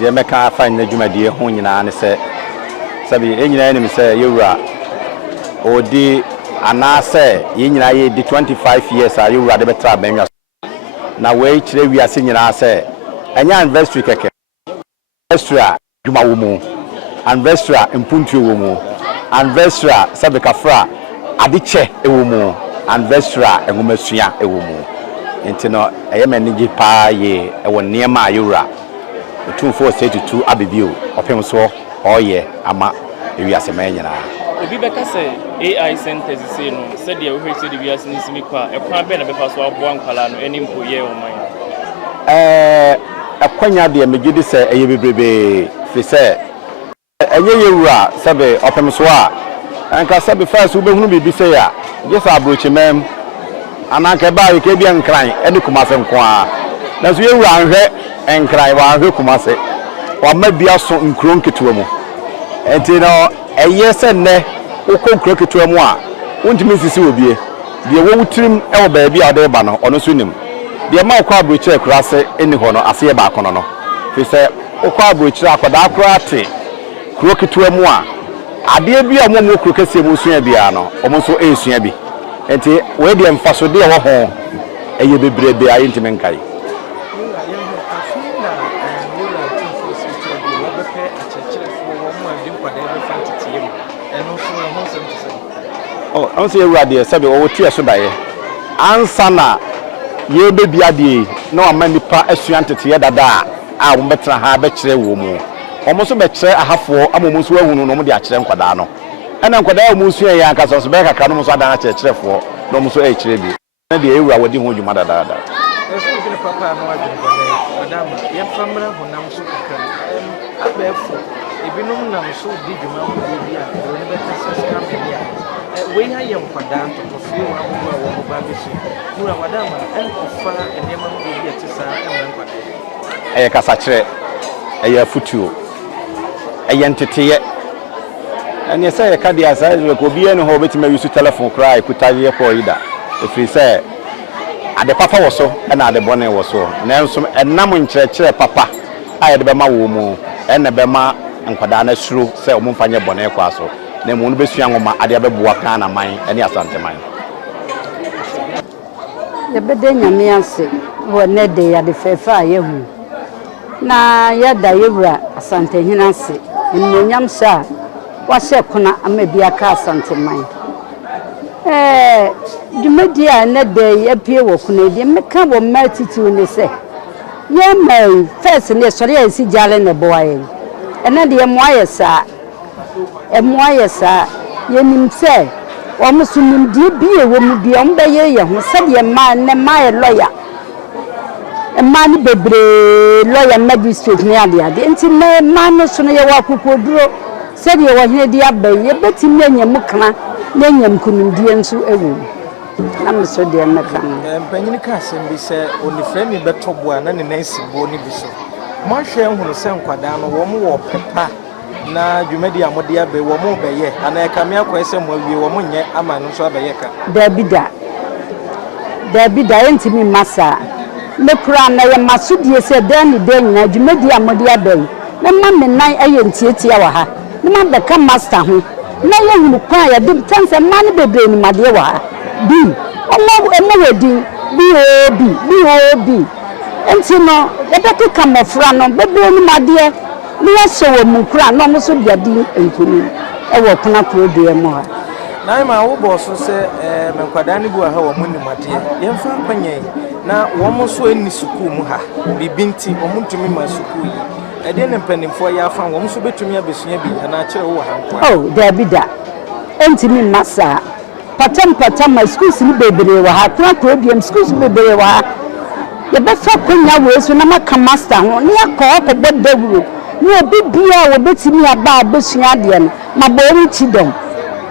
je meka fa na dwumadie ho nyina ne se sabi enyina ne se yewura odi anase yenyina ye di 25 years a yewura de betra banwa na we kire wiase nyina se enya anniversary keke anniversary dwuma wo mu anniversary impuntu wo mu anniversary sabi kafra adiche ewo mu anniversary enwomasua ewo mu entino eyemeni pa ye ewo niema ayura Otumfuo'S 82 abibio opem so oye ama ewiase manyina obi beka say AI centers say no said the we say the wiase ni simi kwa ekwan be na be fa so aboa nkwala no eni mpoye o man akwanya de megidi say eye bebrebe fi say enye yewura sabe opem so a anka sabe first we behunu bibi say ya just abrochimem ananka ba ye ke bia nkran ene kumase nko a na so yewura anhwe enkran wa anhwe kumase wa mabia so nkro nketewa mu enti no eye se ne ukọ nkro nketewa mu a wontimi sisi obie de wo wutirim e wo ba bia ode ba no ono so nim de ma ukọ abrochi akurase eni ho no ase ba akono no fi se ukọ abrochi akoda akurate kro nketewa mu a ade bia mo mo kro kase mu sua bia no omo so esua bi enti we de mfaso de wo ho eye bebrebe ayi ntimi nkai I say radio sabe o tie so dae ansa na ye bebi ade na o mani pa asuantete dada a wo betra ha be kire wo mu o so be kire ahafo amomo so ahunu no mo de a kire nkwada no ena nkwada mo su ya aka so be kaka no so ada na kirefo no mo so e kire bi na de ewura wodi ho dwuma dada dada eso bi papa no adwuma madam ye famra honam so kakra abefo ebinom nam so di dwuma mo bi a o ne be kasa scam bi a we have young Padam to fulfill our babies. You are Madame and offer a name of the Tissa and a Casache, a futu, a entity. And you say a Cadia says, we could be any hobbit may use to telephone cry, could tell you for either. If we say, at the papa was so, and at the bonnet was so. Now, some a namun church, papa, I had the Bema woman, and the Bema and Padana shrew, say, Mumfanya bonnet quasso. Ne mu no besuan ma ade abeboa kan na man ene Asanteman ye bede nyame ase wo ne de ya de fefa ye hu na ya da yewura Asanteman ase nyam sha wa hye kona amabia ka Asanteman dwumadi a ne de ya pie wo kuna de meka wo matiti ne se ye mai first ne sori ya si jale ne boaye ene de mo ayesa Emoyesa yenimse omusunim die bie wo mu bia mbeye ye ho se de ma ne ma ye lawyer e ma ni bebre lawyer magistrate ne ade ade enti me ma no so no ye wa kokoduro se de wo hene di aban ye betimi anyam kana na anyam kunum die nso ewu na me so de na kana mpanyin ka asem bi se onifre mi betoboa na ne nansi bo ni bi so mo hwe hunu se nkwada no wo mo wo pepa na dwumadi amode abe wo mo beye ana ekame akwese mo awie wo mo nye ama no so abeye ka David entimi masa me kura na ye masudie se dan ni dan na dwumadi amode abe na ma me nan aye ntietia wa ha na ma beka master ho na ye hunu kwa ya dim tanse ma ne bebre ni made wa ha bi omo wedin bi enti no ye beka kamofra no bebre ni made ni so wo mukura no mo so biadi enkuni e wo kuna produe mo ha na ma wo bo so se me kwada ni bu ha wo mo ni mate ye mfa kwanye na wo mo so eni suku mu ha bibinti wo mo ntumi ma suku yi e de ne mpanimfo ya fa wo mo so betumi abesua bi na kire wo ha nkwa David entimi masa patam my schools ni bebre wa ha kuna produe schools bebre wa ha ye be fa kwanya wo so na maka master ho ni akọ bodawuro ni obi bia wo betimi aba abesua de no mabori chidom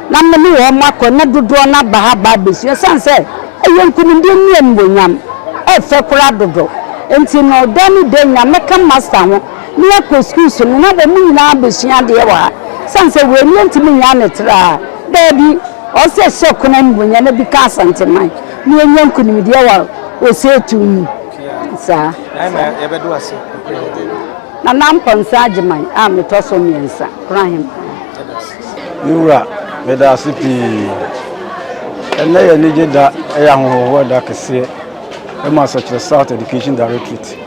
na mmeni wo makọ na dodo na ba ha ba besua sanse eyenkunde ni embonyam e fe kura dodo enti no dani de nya meka master ho ni akọ schools no na bo mu na abesua de wa sanse we ni ntimi nya netra baby o se shekuna embonya na bi ka Asanteman ni enyankunde de wa o se tu ni sa ai ma ebedo ase na namponsa agyeman a metoso miensa krahim Yura meda sipi ene ye nije da ya ho da kese Emma Sacred South Education Directorate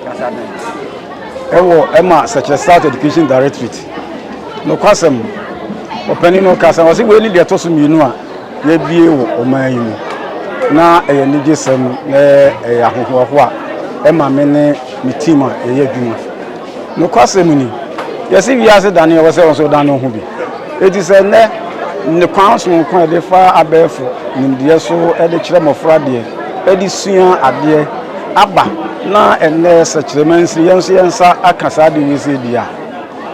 Emma Sacred South Education Directorate no kwasem openino kasa wasi we ni de to so mienu a ye bie wo oman yi mu na eye nije sem na eye ahoho a Emma me ne mi team a eye adwuma no kwasem ni yesi wiase dane wo se won dane ho bi eti se ne kwanso ko de fa abefo nimdie so e de kire mofra de e de sua ade aba na enne Sachiremansi yensa akasa de wisi dia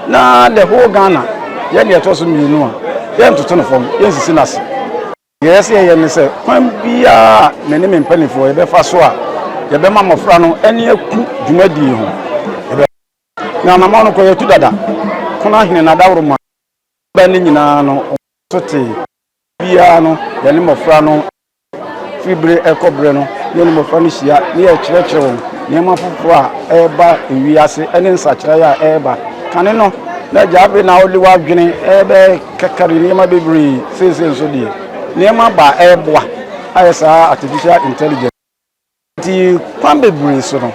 na the whole Ghana ye de to so mienu a ye ntoto no fom ye nsisi nase yes ye ne se kwan bia me ne me mpanifo ye be fa so a ye be ma mofra no ene aku dwumadi ho na mama no ko ye tu dada kuna hene na dawro ma ba ne nyina no sote bia no ye ne mofra no fibre ekobre no ye ne mofra no hia ne ye kyerɛkyerɛ won ne ma fofo a eba ewiase ene nsakyerai a eba kane no na jabe na oliwa adwene ebe kakari ne ma bebri sese so die ne ma ba eboa ayesa artificial intelligence ti kwan bebri so no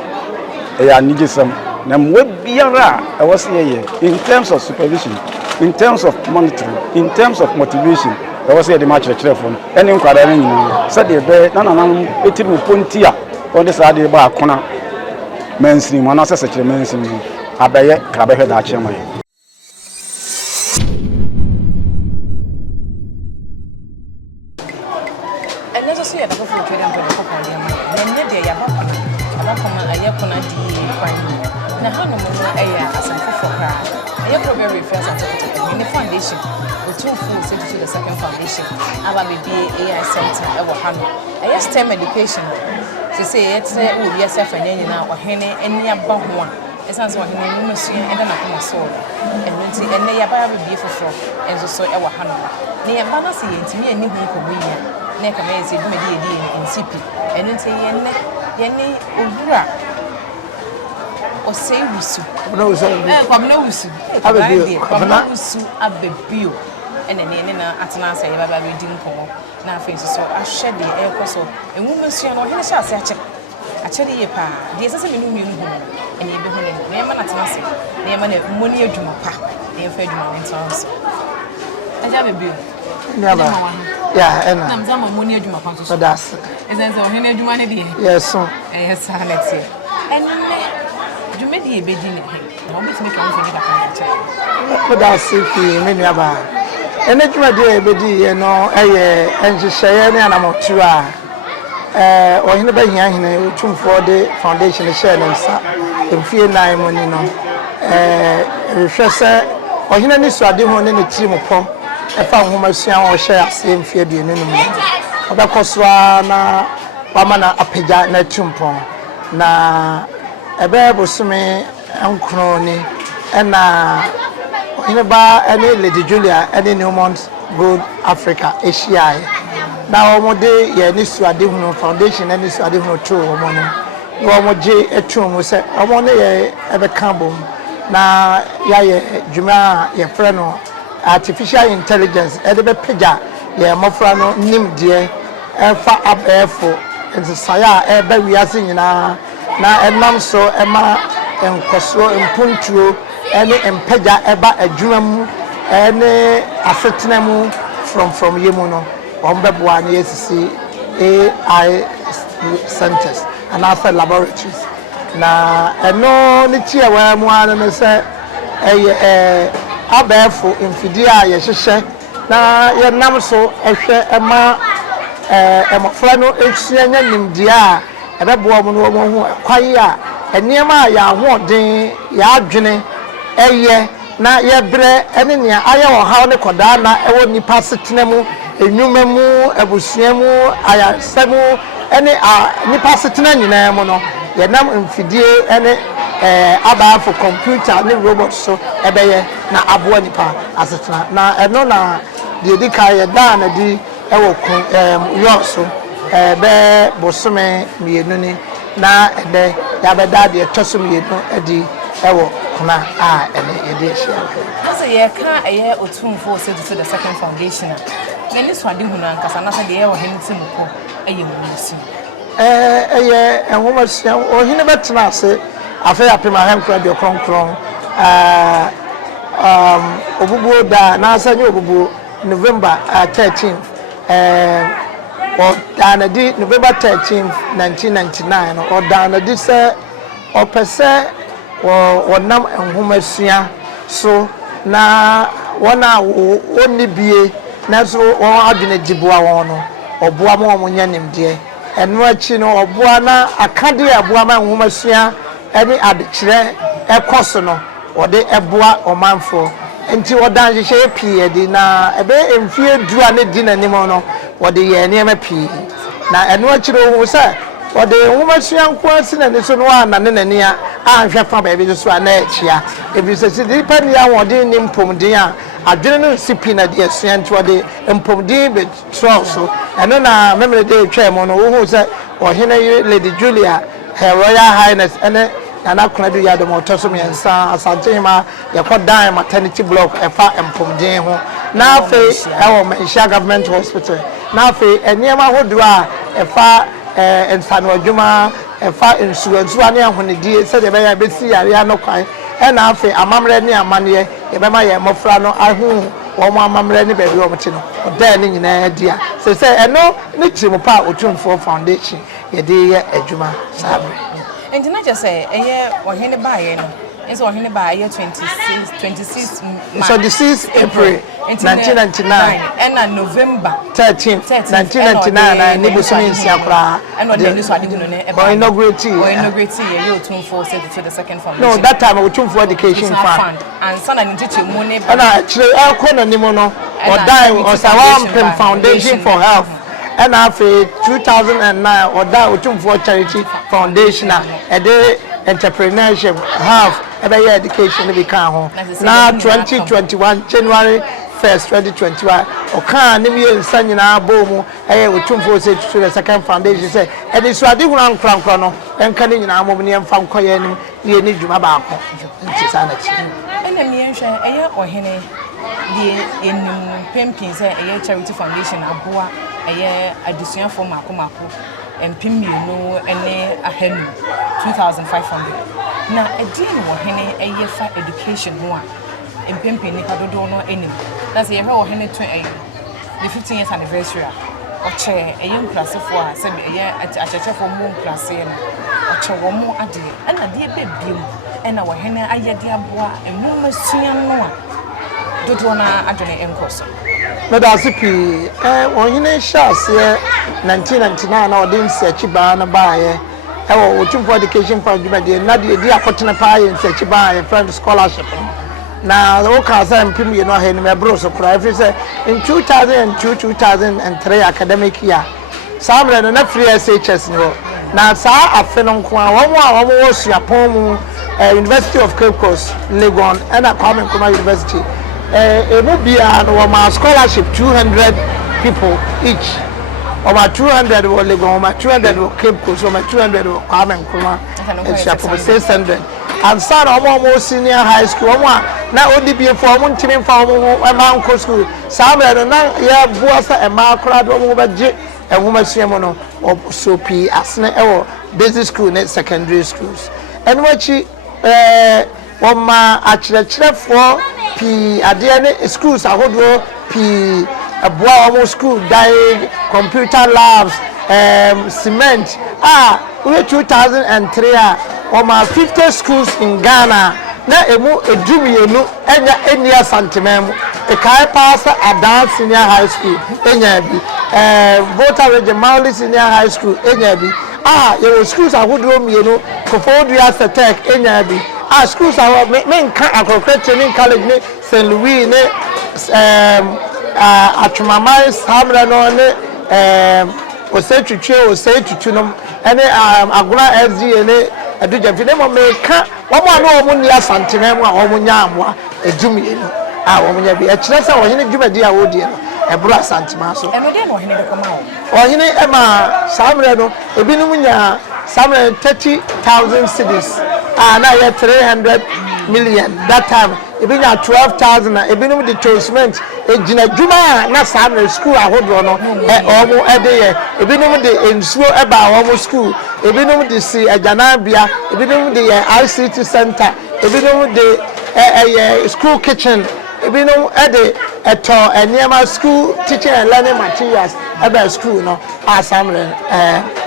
ya nigesam na mwe biara e wose ye in terms of supervision, in terms of monitoring, in terms of motivation e wose de ma kyerɛkyerɛ fo ene nkwada na nyina se de be na nanam etimu ponti a on de sa de ba akona mansi mo na se Sachiremansi abeye krabehwe da kyerɛ mai so ya da ko futu dem ko ko ko dem na nye de ya ba kona ayekona di kwan na hanu mo no eya asanfofo kra ayekro be refer certificate ni foundation Otumfuo'S to the second foundation aba be AI center e wo hanu aye STEM education so say yet wo bi asef anyanya na ohene eni aba ho a esanse ohene ni masua e da na ko so enu ti enne ya ba be foforo enso so e wo hanu ne ya ba na se yentimi ani hu ko bu ya ne ka me se dum de in CP enu ti yenne odura o say wusu no wusu kwamna wusu abebio kwamna wusu abebio ene ne na atena asa ye baba be di nkomo na afa so ahwe de e koso enwumasua no hene sha ase akyere ye pa de sese me numi hu ene be hu ne ma na atena ase ne ma na mmoni adwuma pa ne fa adwuma ne ntanso aja bebio never yeah ena na mzama mmoni adwuma pa so das ezenze o hene adwuma ne de yes so yes sanete ene dwumedi ebedi ne he na obetime ka won fodi da kan akyere ko da sifi me nuaba ene dwumedi ebedi ye no eye enhyehyeye ne anamotu a ohene ba hia hene Otumfuo'S foundation share ne nsa emfie nan mo ni no rehwɛ sɛ ohene ni suade ho ne ne tiri mpo efa nhomasua wo hye ase emfie aduonu no mu obekoswa na wama na apagya na tumpon na ebe bosume enkro ni na ohene ba ene Lady Julia ene Newmont Gold Africa Asia na omode ye ni suade hu foundation ene suade hu to omo no omoje etum se omo ne ye ebe kambom na ya ye dwuma ye frɛ no artificial intelligence edebe pagya ye mofra no nimde efa abefo nsaya ebe wiase nyina na enam so ema enkoso empuntuo ene empagya eba adwuma mu ene afetena mu from yemu no ombeboa na yesisi AI centers and after laboratories na eno ni tie wa mu ana no se abefo mfidi a ye hyehye na ye nam so ehwe ema emofra no ehia nya nimdi a ebeboa mu no ho kwai a eniema ya hoden ya adwene eye na ye bre ene ne aye wo haw ne koda na ewo nipa setena mu enwuma mu abusua mu aya semu ene nipa setena nyina mu no ye nam mfidie ene abafo computer ne robot so ebeye na aboa nipa asetena na eno na de dika ye da na di ewo kun yo so be bosome mienu ni na ede ya be da de toso mienu edi ewo kuna ene yede ehia so ye ka Otumfuo'S to the second foundation na so ade hunu ankasa na se de ye wo hen timko eye musi eye enwomasia ohine betena ase afa ya pema hem kra de kronkron obubuo da na asanye obubuo November 13th or danadi November 13th 1999 or danadi se opese or nam enwomasia so na wona woni bie na so won adwene giboa won no oboa mo omonya nimde eno achi no oboa na akade aboa ma enwomasia ene adekire ekoso no ode eboa omanfo enti odan hye pie di na ebe emfie dua ne di na nimo no ode ye niam pie na eno achi ro se ode enwomasia nko asi na ne so no ana ne nani a anhwe fa ba bi so ana achia ebi se si di pani ya wode ni mpomden a adwene no sipi na de asua nti ode mpomden be tro so eno na memre de twa mo no wo se ohene Lady Julia Her Royal Highness ene Nana Kunadu Yado Motoso Miensa Asanteman Yakodan maternity block efa mpomden ho na afi ewo Malaysia government hospital na afi eniema hodua efa ensano adwuma efa insurance ane ahonedie se de be ya besi yare anokwan na afi amamre ne amane ye be ma ye mofra no ahu wo mo amamre ne be bi wo mti no oda ne nyina dia se eno ne chirimupa Otumfuo Foundation ye de ye adwuma sabre and not just say ohene bae no enso ohene bae 26 so this is April 1999 and November 13th 1999 ni busumi nsiakra and on the so ade no ne inaugurate ye Otumfuo'S to the second foundation no that time Otumfuo education fund and sana ni teacher mu ne na chire akona nimo no odan Osawa Foundation for Health and after 2009 oda Otumfuo Charity Foundation ede entrepreneurship half ebe education be kan ho na 2021 January 1st 2021 okan ne mi nsanyina abomu Otumfuo'S to the second foundation say ede so ade hura nkran no enka ne nyina amom ne mfa nkoye ne ne ni dwuma ba ko nti sana chi ena mi enhwe ohene die enum pempin say charity foundation aboa addition for mako empimienu ene ahenu 2500 na edin wo hene fa education ho a empempin ni kadodo no enim na se ye ho hene to the 15 years anniversary oche nkrasefo a se achechefo mu nkrase no oche wo mu ade na de bebiem na wo hene ayede aboa enwumasua no a dodo na adwene enkoso Medasipi ohine shase 1999 na odin search ba na baaye Otumfuo education fund de na de di akotene pa ye search ba ye friend scholarship na o ka sa mpim ye no ha ni me bro so kra every say in 2002 2003 academic year samre no na free SHS no na sa afe no nko a wo wo suapon mu University of Cape Coast Legon and Kwame Nkrumah University Ebubia no ma scholarship 200 people each. Over 200 were Legon, over 200 were Cape Coast, over 200 were Kwame Nkrumah, and Shapo 600. And son of one senior high school, now ODB for one team for a Mount School. Some are not yeah, Boasa and Marcrad over J and Woman Siamono or Sopi, Asna, basic school, net secondary schools. And what she Oma actually for P Adiane schools are hold P a boa school die computer labs cement we 2003 Oma 50 schools in Ghana na emu edumienu enya enia Asanteman e kai pass Adan Senior High School enya bi Volta Region Mauli Senior High School enya bi your schools are hold mienu Kofodua Setek enya bi schools are men accredited training college ne St. Louis ne Atumamai Samra no ne Osetutwe no ene Aguna FG ne Aduja fi ne mo meka wo mo na wo ni Asanteman mu a wo nya amwa edumi no wo nya bi e kire se wo hene dwumadi a wo die no e bro Asanteman so eno de no hene de koma wo hene e ma Samra no ebinum nya Samra 30,000 cedis na ye 300 million that time. Ebi na 12,000. Ebi no the toastment. Ejina juma na samre school ahodo no. Omo ede. Ebi no the ensuo eba omo school. Ebi no the si ejanabia. Ebi no the ICT center. Ebi no the school kitchen. Ebi no ede eto eniema school teaching and learning materials eba school no asamre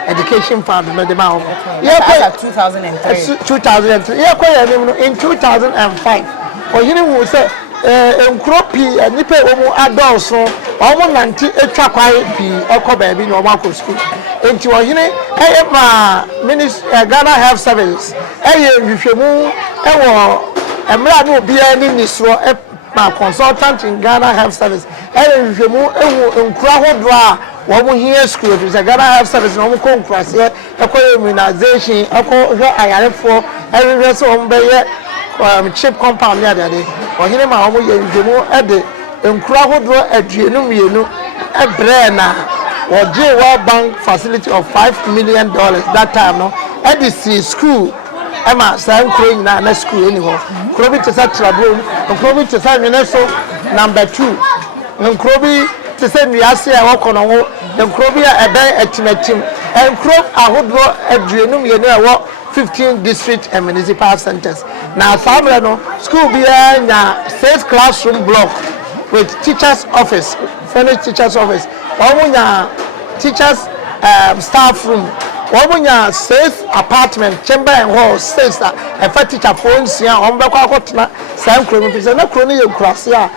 education fund no de ma omo. Yeah, 2003. 2003. Yeah, in 2005. Or you know, say, Nkropi, and Nipe Omo adults, almost 90 etwa baby, no Marco school. Into a hine, Minister Ghana Health Service, Yushemu, Emra be any Nisro, my consultant in Ghana Health Service, Yushemu, Nkra Woman here school is a Ghana Health Service, no more class here, immunization, I for every rest of chip compound near the day. Or him, my home, you at the Nkra at Genum, a Brenna, or J World Bank facility of $5 million that time, no, at the school. Emma, Sam Crane, na school anymore. Krobi to set trouble, and Krobi to set Minnesota number 2. And Krobi to send me as I walk on the Krobia a bay at Timetim, and Crob I would go at Drenum, you know, 15 district and municipal centers. Now, Sabrano, school behind a 6 classroom block with teachers' office, furnished teachers' office, teachers' staff room. Woman 6 apartment, chamber and hall, 6 a fat teacher phones here on Bakotna, Sam Crony, no crony across here,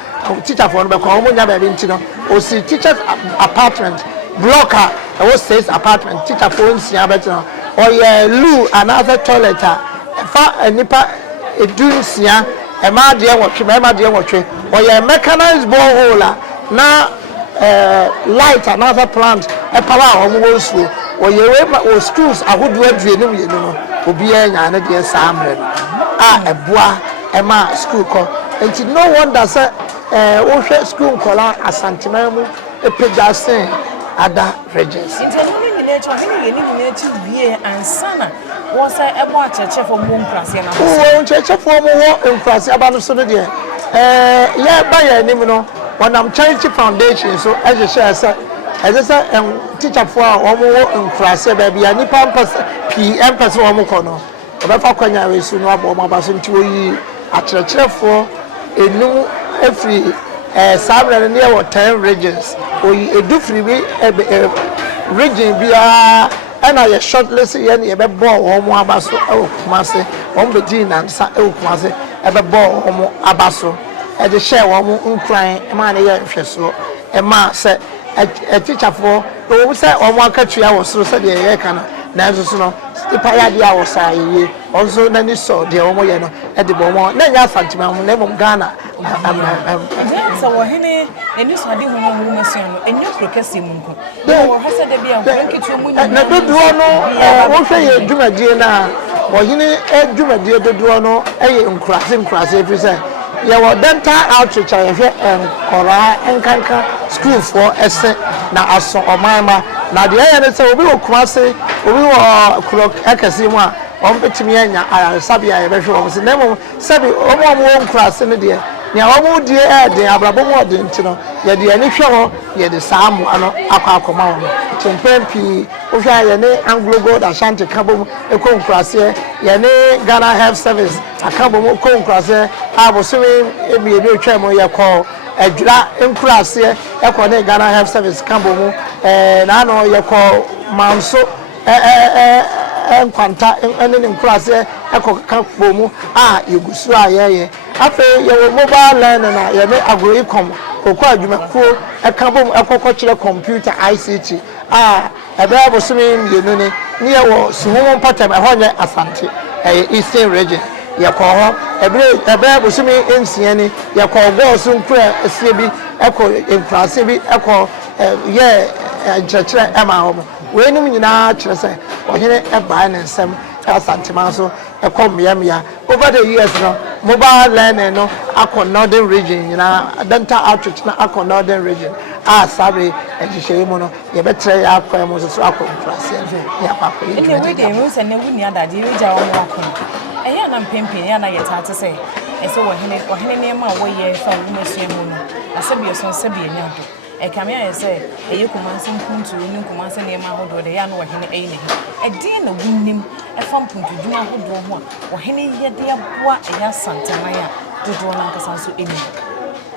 teacher phone, Bacomo never been to or see teacher's apartment, blocker, I was 6 apartment, teacher phones here, better, or loo, another toilet, a nipper, a dunes here, a mad dear watch, or a mechanized borehole, now light, another plant, a power almost. Or your schools, I would wear dream, you know, will be a dear Samuel. A bois, a ma school call. And no one does a school call Asanteman, a pedasin, other regions. In the nature, and Sana was a watch a chef of Moon Class. Oh, church for more in class about the Sunday. Yeah, by a name, when I'm charity foundation, so as a share. As I said, teacher for one more in class, baby, and if I'm PM person one more corner. But for Kenya, we soon have one person to a church for a new every Samuel near 10 regions. We do free region via and I shortlist any ever ball or more abaso, Master, on the Dean and Master, ever ball or more abaso. At the share one more crying, money, a man said. A teacher for who said on 1 country I was so said the Ekana, Nazo, the Payadia was also then you saw the Omoyano at the Bomo, then Asanteman, never Ghana. So, Henry, and you saw the woman, and you processing Munko. No, has said there be a blanket to Munko. And the Duano, won't say Juma dear now, or he Juma dear the Duano, a crossing cross every say. Your dental outreach and Cora and Kanka school for essay now as so or mama. Now the other say we will cross it, we will clock Ekasima on Petimia, Sabia, was the name of Sabi, one cross in the dear. Now, one dear, the Abrabo didn't know, yet the initial, yet the Sam and Aquacomon. Chimpempi, Ushayane, Anglo Gold, Ashanti Cabo, a con cross here, Yane, Ghana Health Service, a cabo con cross here. I was swimming a new chairman, you call a dra in class here, a connect Ghana Health Service, Cambo, and I know you call Manso, and Quanta, and in class here, a Cambo, you go sway. After your mobile learner, you may agree come, or quite you may call a Cambo, a cultural computer ICT. A Bible swimming, you know, near Suwon Patam, a Honda Asante, a Eastern region. You call a Bible swimming in Sieni, you call go soon prayer, a CB, echo in Classibi, echo, church, Emma. When you know, or here a buying and some Asanteman, so a combiamia. Over the years, mobile learning, Akon Northern region, dental outreach, Akon Northern region. Sorry, and you say, you better have Quamos as well. In the way they rules and the winner that you are walking. ɛyɛ na mpempem ya na yɛtate sɛ ɛsɛ wɔhene nneɛma a wɔyɛ fa womasua mu no asɛbia so nsɛbia nya do ɛkame ayɛ sɛ ɛyɛ kumanse mpunturo ne kumanse nneɛma ahodoɔ de ya no wɔhene ɛyɛ ne ɛdeɛ na wonnim ɛfa mpuntudwuma ahodoɔ ho a wɔhene yɛde aboa ɛyɛ Asanteman a dodoɔ no ankasa nso ɛnim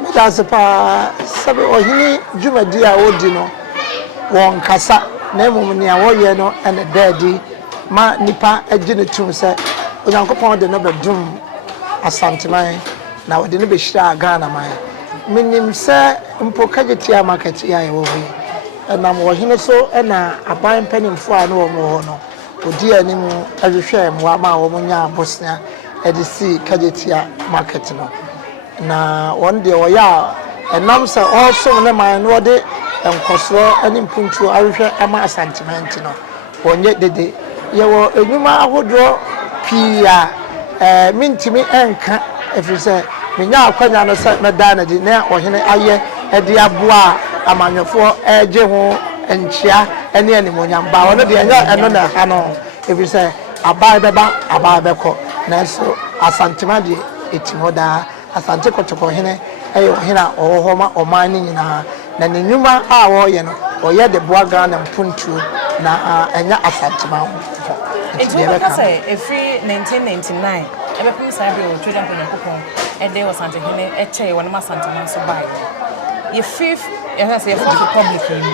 medase paa sɛbe ɔhene dwumadi a wɔdi no wɔn kasa na mmom nea wɔyɛ no ɛne daadi ma nipa agye ne tum sɛ Onyankopɔn de no bɛdum Asanteman na wɔde no bɛhyira Ghana man menim sɛ mpo kagetia market ya yɛwɔ hɔ yi ɛnam wɔhene so ɛna aban mpanimfoɔ a no wɔn wɔ hɔ no odi anim ahwehwɛ mmoa ma wɔn nya abosea ɛde si kagetia market no na wɔn deɛ wɔyɛ a ɛnam sɛ ɔsom ne man no wɔde nkɔsoɔ ɛne mpuntuo ahwehwɛ ama Asanteman no wɔnyɛ dede yɛwɔ enwuma ahodoɔ pii a mintimi enka ɛfiri sɛ menya akwanya no sɛ mɛda na di na ɔhene ayɛ ɛde aboa amanyɔfoɔ ɛgye ho nkyia ɛne animonyam ba wɔn deɛ ɛnyɛ ɛno na ha no ɛfiri sɛ abae bɛkɔ nanso Asanteman deɛ ɛtim hɔ daa Asante kɔtɔkɔ hene ɛyɛ ɔhene a ɔwɔ hɔ ma ɔman ne nyinaa na ne nnwuma a wɔyɛ no ɔyɛ de boa Ghana mpuntuo na ɛnya Asanteman ho It's what I say, every 1999, every Saturday or Twitter for your a day was Santa Hene, a chair, one of my Asanteman so by your fifth, as I say, Republican,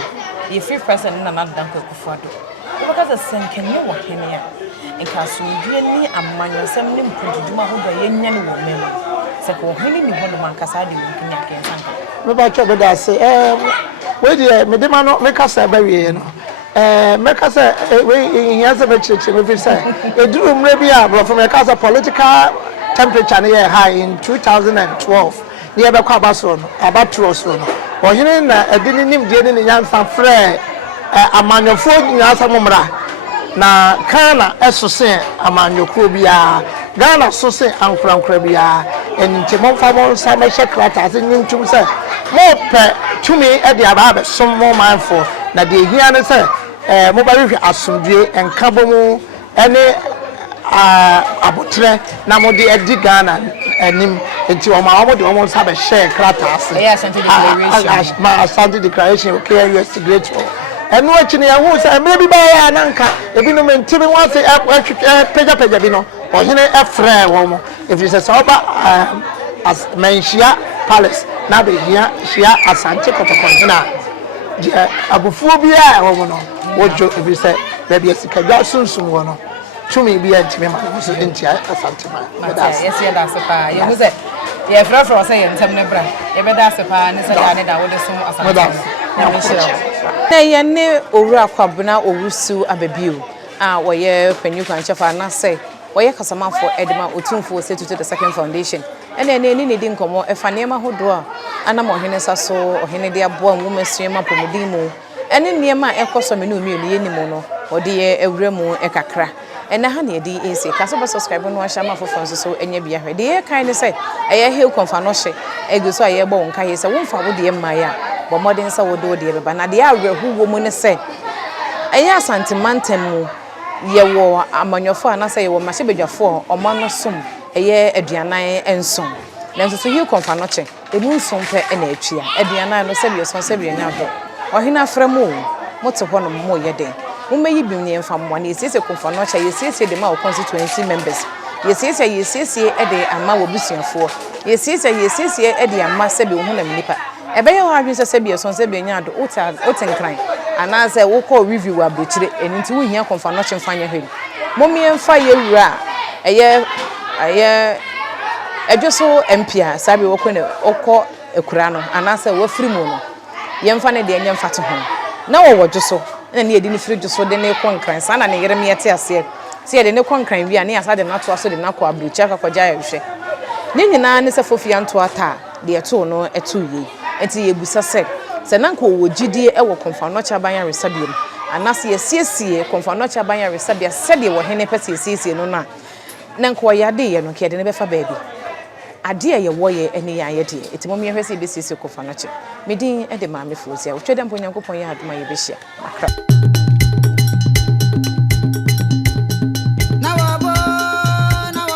your fifth person in another Dunkel Kufuado. Because the same can you walk in here and cast you really a man, your some name put to do my whole young woman. So, really, you want to mark us out in Kenya. About your say, wait, dear, Medemano, make us a berry, make us a way in the church, if you say, a dream maybe from a cause of political temperature near high in 2012, near the Cabason, about Troson, or you didn't name the young San Fre, a man of 4 years of Mumra. Na Kana Esose, a man your Krobia, Ghana Sose and Frank Krabia, and Timon Famon Sama Shakrata, and you say, more to me at the Abab, some more mindful, that they hear and say. Mobile asumdue enkabo mu ene abotre na mode edi Ghana anim enti o ma de o sabe share krata ase Asante declaration ma Asante declaration okay you are grateful eno achi ne hu say emre bi ba ya nanka ebi no mentimi wan say peja bi no o hene efre wo mo if you say so ba as menshia palace na be hia Asante kotokon na abufuo bi a wo no wojo ebi sɛ baabi asikadwa sunsun wɔ no tumi bi antime ma no so entia Asanteman yes ye da sepa ye hu sɛ ye frɛfrɛ sɛ ye ntem ne bra ye bɛda sepa ne sɛ da ne da wode so Asanteman na ye ne owura kwabena owusu ababio a wɔyɛ panyu kwankyɛfa na sɛ wɔyɛ kasamafo edema Otumfuo'S to the second foundation ene ne di nkomo efa nneɛma hodo a anam ɔhene sa so ɔhene de aboa nwoma ma pomodin mu ene nneɛma ɛkɔsɔ me no mienu ye nimu no ɔde ye awura mu ɛkakra ene ha ne di ese ka so ba subscribe no ahya ma fofo nso so enya bia hwɛ de ye kan ne sɛ ɛyɛ hew konfa no hye egu so ayɛ bɔ wonka ye sɛ wonfa wo de ye mma ya bɔ modern sɛ wo de wo de beba na de awrahu wo mu ne sɛ ɛyɛ Asanteman mu yewo amanyofo anasa yewo mahyebedwafo ɔma no som ɛyɛ aduanan ensom nanso so hew konfa no kye emu nsom pɛ na atwia aduanan no sɛ bieson sɛ bie nya do ɔhena frɛmu mote hɔ no mo yɛ den mumeyi bim ne mfa mo na yesese konfa no kye yesese de ma constituency members yesese de ama wo busuafo yesese de ama sɛ bi wo hu na nipa ɛbɛyɛ ho adwen sɛ bieson sɛ bie nya do otenkran anase wo call review abotire enti wo hia konfa no kye mfanya hwɛ momie mfa ye wura ɛyɛ adwoso empia sabi wo kɔ ne okɔ ekura no anase wo firi mu no yemfa ne de enyemfa te ho na wo dwoso na ne yedi ne firi dwoso de ne konkran sa na ne yere me yete ase se de ne konkran wi a ne asa de na to aso de na kɔ abrocha kakɔgya yɛhwɛ ne nyina ne se fofia nto ata de eto no eto yi enti yebusa se na nko wo gidie e wo konfa no cha ban resabiem anase yesiesie konfa no cha ban resabia se de wo hene pese yesiesie no na nko yade ye no ke de ne befa baabi ade ye wo ye ene ya ye de eti mom ye hwese be siesie konfa no cha medin e de maame fuosia wo twedam ponyankopon ye adoma ye behia akra